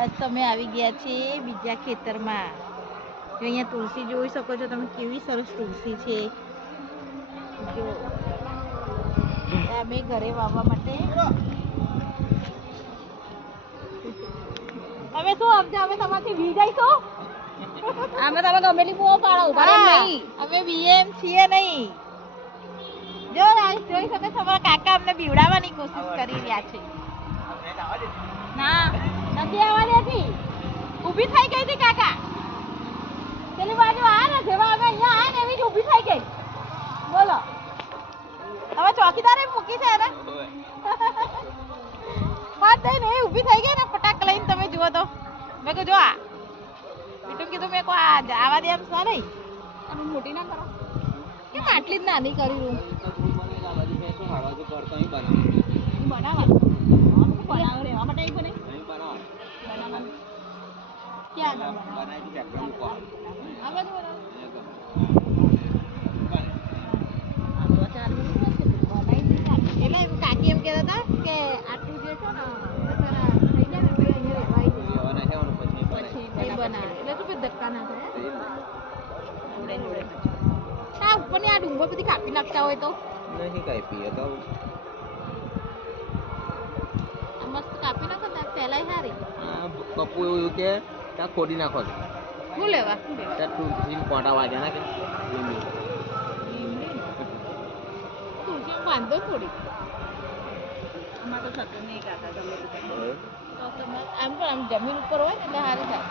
આજ તમે આવી ગયા છે બીજા ખેતરમાં. જો અહીંયા તુલસી જોઈ શકો છો તમે, કેવી સરસ તુલસી છે. જો અમે ઘરે વાવવા માટે અમે શું સમજે, અમે તમારથી વી જઈશું. અમે તમે ગમેલી બહુ પાડો ઉભા નહીં. અમે બીએમ છીએ નહીં. જો જોઈ શકો તમારા કાકા અમને બીવડાવવાની કોશિશ કરી રહ્યા છે. ના નથી આવવા દેતી. ઊભી થઈ ગઈ હતી કાકા. પેલી બાજુ આ ને, જેવા અમે અહીંયા આ ને એવી જ ઊભી થઈ ગઈ. બોલો તમે ચોકીદારે મૂકી છે ને. વાત થઈ ને એ ઊભી થઈ ગઈ ને, ફટાક લઈને તમે જુઓ તો મેં કહ્યું જો આ બીટું કીધું મેં કહું આવા દે એમ છે નહીં. તમે મોટી ના કરો. કેમ આટલી જ નાની કરી રૂમ બનાવો રહેવા માટે આવી બને. ક્યાં આ બાજુ બનાવો. એટલે એમ કાકી એમ કહેતા હતા કે આટલું જે છે ને થઈ જાય ને પછી અહીંયા પછી બનાવે એટલે શું ધક્કા ના થાય. જોડે જોડે આ ઉપરની આ ડુંગર બધી કાપી નાખતા હોય તો નહીં કાપી તો મસ્ત કાપી નાખો ને ફેલાય સારી. કપુ એવું કે ત્યાં ખોડી નાખો છો શું લેવા ત્યાં તુલસી કોટા વાગ્યા ના કે તુલસી બાંધો થોડી. અમારે તો થતું નહીં કાકા ગમે તે. તો તમે આમ પણ આમ જમીન ઉપર હોય ને એટલે સારી થાય.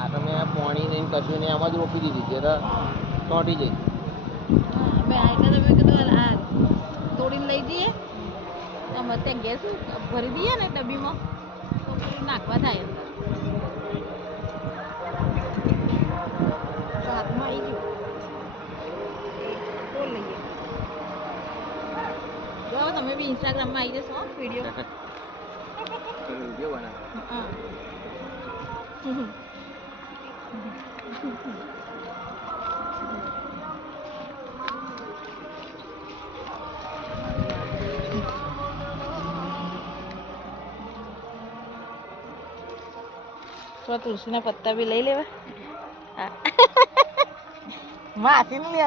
આ તમે આ પાણી નહીં કશું નહીં આમાં જ રોપી દીધી છે તો ચોંટી જઈ. અમે આ એટલે તમે કીધું આ તોડીને લઈ જઈએ આમ ત્યાં ગેસ ભરી દઈએ ને ડબ્બીમાં તો પેલું નાખવા થાય અંદર. તો હાથમાં આવી ગયું તો લઈએ. જો તમે બી ઇન્સ્ટાગ્રામમાં આવી જશો વિડીયો. વિડીયો બનાવે હા થોડા તુલસીના પત્તા બી લઈ લેવા. હા માસી ને લે.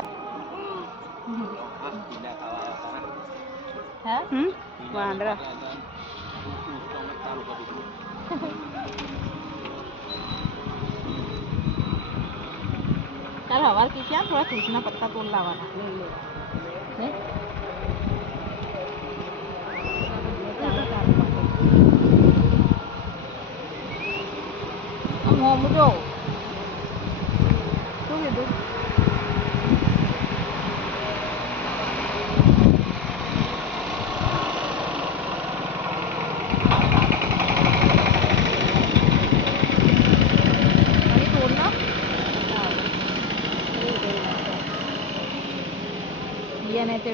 હા વાંદરા ચાલ હવાર કી ક્યાં થોડા તુલસીના પત્તા તોડ લાવવાના લઈ લે. જો શું કીધું તોડ ના તે